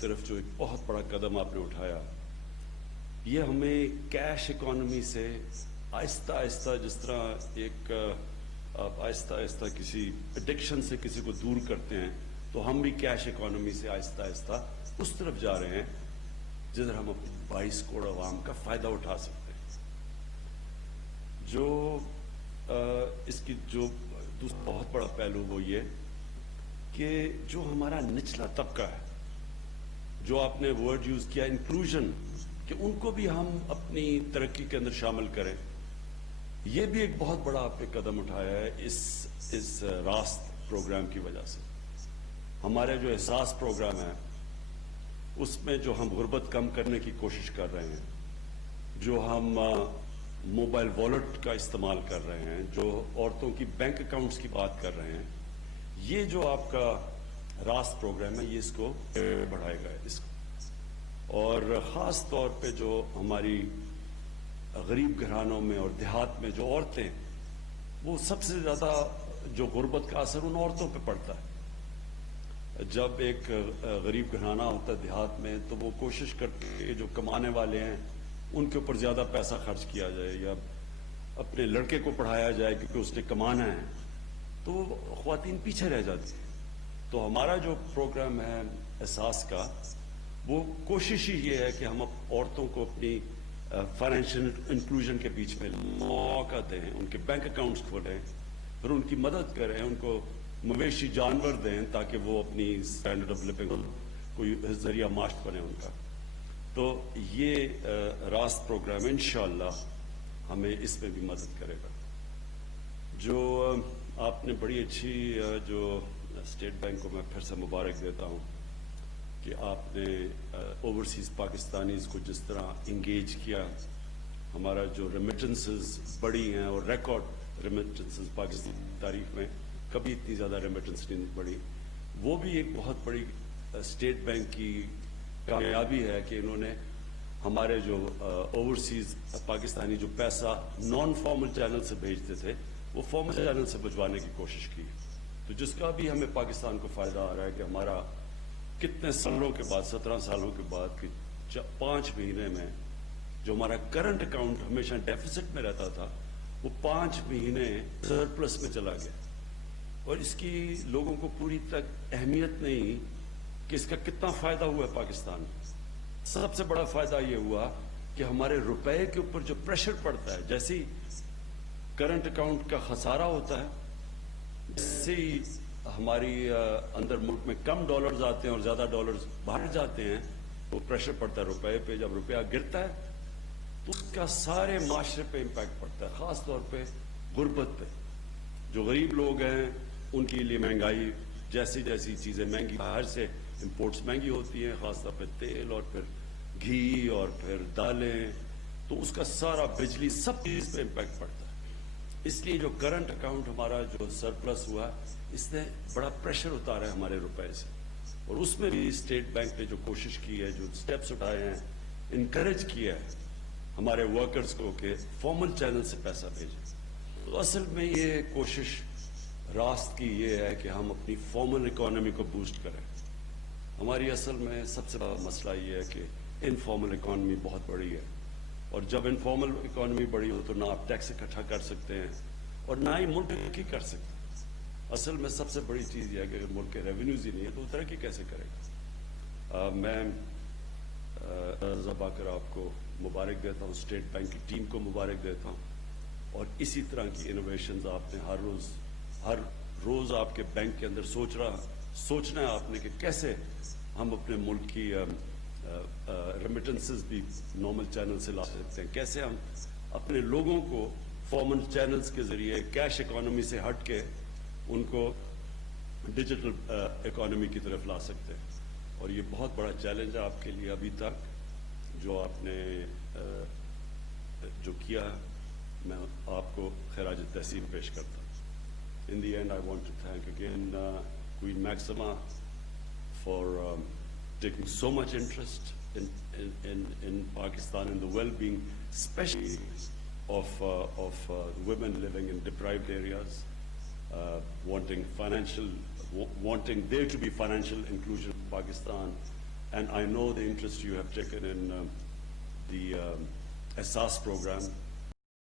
طرف جو ایک بہت بڑا قدم آپ نے اٹھایا، یہ ہمیں کیش اکانومی سے آہستہ آہستہ، جس طرح ایک آپ آہستہ آہستہ کسی ایڈکشن سے کسی کو دور کرتے ہیں، تو ہم بھی کیش اکانومی سے آہستہ آہستہ اس طرف جا رہے ہیں جدھر ہم اپنے 22 کروڑ عوام کا فائدہ اٹھا سکتے ہیں. جو اس کی جو دوسرا بہت بڑا پہلو وہ یہ کہ جو ہمارا نچلا طبقہ ہے، جو آپ نے ورڈ یوز کیا انکلوژن، کہ ان کو بھی ہم اپنی ترقی کے اندر شامل کریں، یہ بھی ایک بہت بڑا آپ نے قدم اٹھایا ہے اس راست پروگرام کی وجہ سے. ہمارے جو احساس پروگرام ہے اس میں جو ہم غربت کم کرنے کی کوشش کر رہے ہیں، جو ہم موبائل والیٹ کا استعمال کر رہے ہیں، جو عورتوں کی بینک اکاؤنٹس کی بات کر رہے ہیں، یہ جو آپ کا راست پروگرام ہے یہ اس کو بڑھائے گا. اس کو اور خاص طور پہ جو ہماری غریب گھرانوں میں اور دیہات میں جو عورتیں، وہ سب سے زیادہ جو غربت کا اثر ان عورتوں پہ پڑتا ہے. جب ایک غریب گھرانہ ہوتا ہے دیہات میں تو وہ کوشش کرتے ہیں کہ جو کمانے والے ہیں ان کے اوپر زیادہ پیسہ خرچ کیا جائے، یا اپنے لڑکے کو پڑھایا جائے کیونکہ اس نے کمانا ہے، تو خواتین پیچھے رہ جاتی ہیں. تو ہمارا جو پروگرام ہے احساس کا، وہ کوشش ہی یہ ہے کہ ہم عورتوں کو اپنی فائنینشیل انکلوژن کے بیچ میں موقع دیں، ان کے بینک اکاؤنٹس کھولیں، پھر ان کی مدد کریں، ان کو مویشی جانور دیں تاکہ وہ اپنی اسٹینڈرڈ آف لیونگ کوئی ذریعہ معاش بنے ان کا. تو یہ راست پروگرام انشاءاللہ ہمیں اس میں بھی مدد کرے گا. جو آپ نے بڑی اچھی جو اسٹیٹ بینک کو میں پھر سے مبارک دیتا ہوں کہ آپ نے اوورسیز پاکستانیز کو جس طرح انگیج کیا. ہمارا جو ریمیٹنسز بڑی ہیں، اور ریکارڈ ریمیٹنسز پاکستان کی تاریخ میں کبھی اتنی زیادہ ریمیٹنس نہیں بڑی، وہ بھی ایک بہت بڑی اسٹیٹ بینک کی کامیابی ہے کہ انہوں نے ہمارے جو اوورسیز پاکستانی جو پیسہ نان فارمل چینل سے بھیجتے تھے وہ فارمل چینل سے بھجوانے کی کوشش کی. تو جس کا بھی ہمیں پاکستان کو فائدہ آ رہا ہے کہ ہمارا کتنے سالوں کے بعد، 17 سالوں کے بعد، کہ 5 مہینے میں جو ہمارا کرنٹ اکاؤنٹ ہمیشہ ڈیفیسٹ میں رہتا تھا وہ 5 مہینے سرپلس میں چلا گیا. اور اس کی لوگوں کو پوری تک اہمیت نہیں کہ اس کا کتنا فائدہ ہوا ہے پاکستان میں. سب سے بڑا فائدہ یہ ہوا کہ ہمارے روپے کے اوپر جو پریشر پڑتا ہے، جیسے ہی کرنٹ اکاؤنٹ کا خسارہ ہوتا ہے، جیسے ہی ہماری اندر ملک میں کم ڈالرز آتے ہیں اور زیادہ ڈالرز باہر جاتے ہیں، وہ پریشر پڑتا ہے روپے پہ. جب روپیہ گرتا ہے تو اس کا سارے معاشرے پہ امپیکٹ پڑتا ہے، خاص طور پہ غربت پہ. جو غریب لوگ ہیں ان کے لیے مہنگائی، جیسی جیسی چیزیں مہنگی، باہر سے امپورٹس مہنگی ہوتی ہیں، خاص طور پہ تیل اور پھر گھی اور پھر دالیں، تو اس کا سارا بجلی سب چیز پہ امپیکٹ پڑتا ہے. اس لیے جو کرنٹ اکاؤنٹ ہمارا جو سرپلس ہوا، اس نے بڑا پریشر اتارا ہے ہمارے روپے سے. اور اس میں بھی اسٹیٹ بینک نے جو کوشش کی ہے، جو سٹیپس اٹھائے ہیں، انکریج کیا ہے ہمارے ورکرز کو کہ فارمل چینل سے پیسہ بھیجیں. تو اصل میں یہ کوشش راست کی یہ ہے کہ ہم اپنی فارمل اکانومی کو بوسٹ کریں. ہماری اصل میں سب سے بڑا مسئلہ یہ ہے کہ انفارمل اکانومی بہت بڑی ہے، اور جب انفارمل اکانومی بڑی ہو تو نہ آپ ٹیکس اکٹھا کر سکتے ہیں اور نہ ہی ملک ترقی کر سکتے ہیں. اصل میں سب سے بڑی چیز یہ ہے کہ اگر ملک کے ریونیوز ہی نہیں ہے تو وہ ترقی کیسے کرے گا. میں ذبح کر آپ کو مبارک دیتا ہوں، اسٹیٹ بینک کی ٹیم کو مبارک دیتا ہوں، اور اسی طرح کی انوویشنز آپ نے ہر روز آپ کے بینک کے اندر سوچنا ہے آپ نے کہ کیسے ہم اپنے ملک کی ریمیٹنسز بھی نارمل چینل سے لا سکتے ہیں، کیسے ہم اپنے لوگوں کو فارمل چینلز کے ذریعے کیش اکانومی سے ہٹ کے ان کو ڈیجیٹل اکانومی کی طرف لا سکتے ہیں. اور یہ بہت بڑا چیلنج ہے آپ کے لیے ابھی تک جو آپ نے جو کیا ہے. میں آپ کو خراج تحسین پیش کرتا ہوں. In the end, I want to thank again Queen Maxima for taking so much interest in Pakistan, in the well-being, especially of women living in deprived areas, wanting there to be financial inclusion in Pakistan, and I know the interest you have taken in the Ehsaas program.